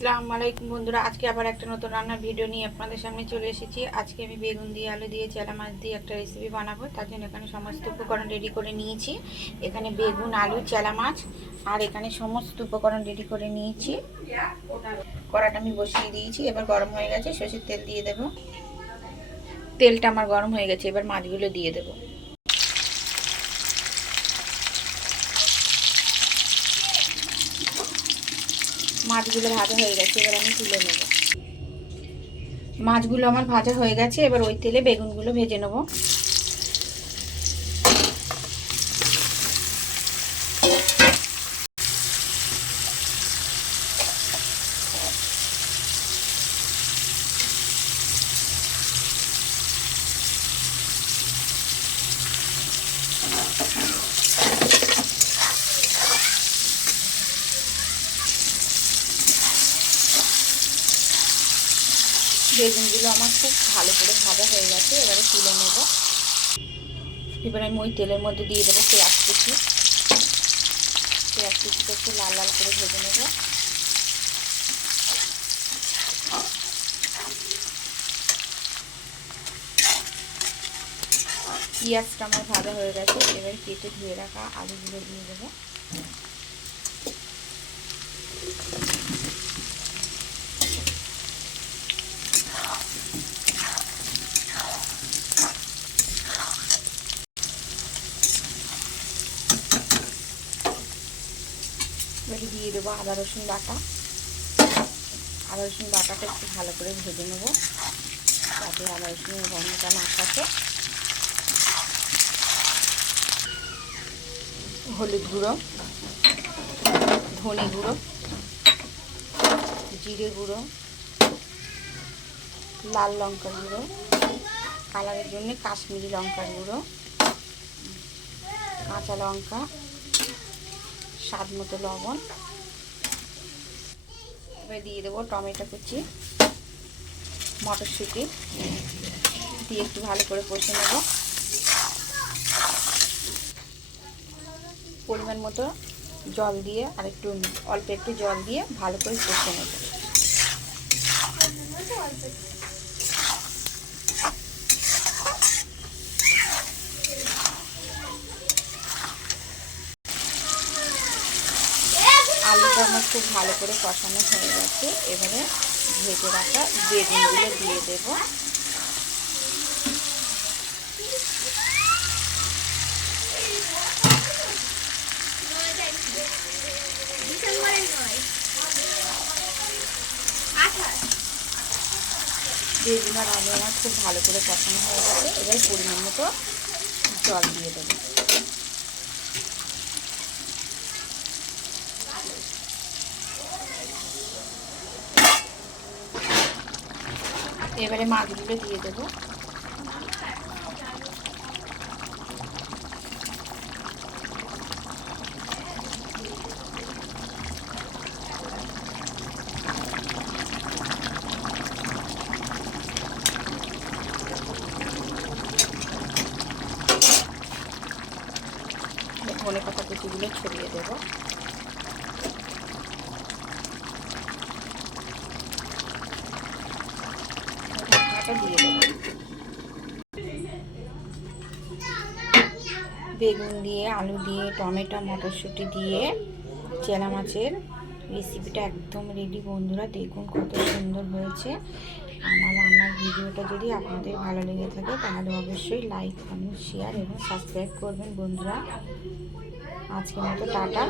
আসসালামু আলাইকুম বন্ধুরা, আজকে আবার একটা নতুন রান্নার ভিডিও নিয়ে আপনাদের সামনে চলে এসেছি। আজকে আমি বেগুন দিয়ে আলু দিয়ে চেলা মাছ দিয়ে একটা রেসিপি বানাবো। তার জন্য এখানে সমস্ত উপকরণ রেডি করে নিয়েছি। এখানে বেগুন, আলু, চেলা মাছ আর এখানে সমস্ত উপকরণ রেডি করে নিয়েছি। কড়াটা আমি বসিয়ে দিয়েছি, এবার গরম হয়ে গেছে। সরষের তেল দিয়ে দেবো। তেলটা আমার গরম হয়ে গেছে, এবার মাছগুলো দিয়ে দেবো। মাছগুলো ভাজা হয়ে গেছে, এবার আমি তুলে নেব। মাছগুলো আমার ভাজা হয়ে গেছে, এবার ওই তেলে বেগুনগুলো ভেজে নেব। বেগুনগুলো আমার খুব ভালো করে ভাজা হয়ে গেছে, এবারে তুলে নেব। এবার আমি ওই তেলের মধ্যে দিয়ে দেবো পেঁয়াজ কুচি। পেঁয়াজ কুচিটা একটু লাল লাল করে ভেজে নেব। পেঁয়াজটা আমার ভাজা হয়ে গেছে, এবারে কেটে ধুয়ে রাখা আলুগুলো দিয়ে দেবো। এবারে দিয়ে দেবো আদা রসুন বাটা। আদা রসুন বাটাটা একটু ভালো করে ভেজে নেব, যাতে আদা রসুনের গন্ধটা না থাকে। হলুদ গুঁড়ো, ধনে গুঁড়ো, জিরে গুঁড়ো, লাল লঙ্কার গুঁড়ো, কালারের জন্য কাশ্মীরি লঙ্কার গুঁড়ো, কাঁচা লঙ্কা, স্বাদ মতো লবণ। এবার দিয়ে দেবো টমেটো কুচি, মটরশুঁটি দিয়ে একটু ভালো করে কষে নেব। পরিমাণ মতো জল দিয়ে আর একটু অল্প একটু জল দিয়ে ভালো করে কষে নেব। আলুটা আমার খুব ভালো করে কষানো হয়ে গেছে, এবারে ভেজে রাখা বেগুনগুলো দিয়ে দেব। বেগুন আর আলু আমার খুব ভালো করে কষানো হয়ে গেছে, এবারে পরিমাণ মতো জল দিয়ে দেবো। এবারে মাছগুলো দিয়ে দেবো। ধনে পাতা কুচিগুলো ছড়িয়ে দেবো। দিয়ে দেবো। বেগুন দিয়ে, আলু দিয়ে, টমেটো, মটরশুঁটি দিয়ে চেলা মাছের রেসিপিটা একদম রেডি বন্ধুরা। দেখুন কত সুন্দর হয়েছে। আমার রান্নার ভিডিওটা যদি আপনাদের ভালো লেগে থাকে তাহলে অবশ্যই লাইক, কমেন্ট, শেয়ার এবং সাবস্ক্রাইব করবেন বন্ধুরা। আজকের মতো টাটা।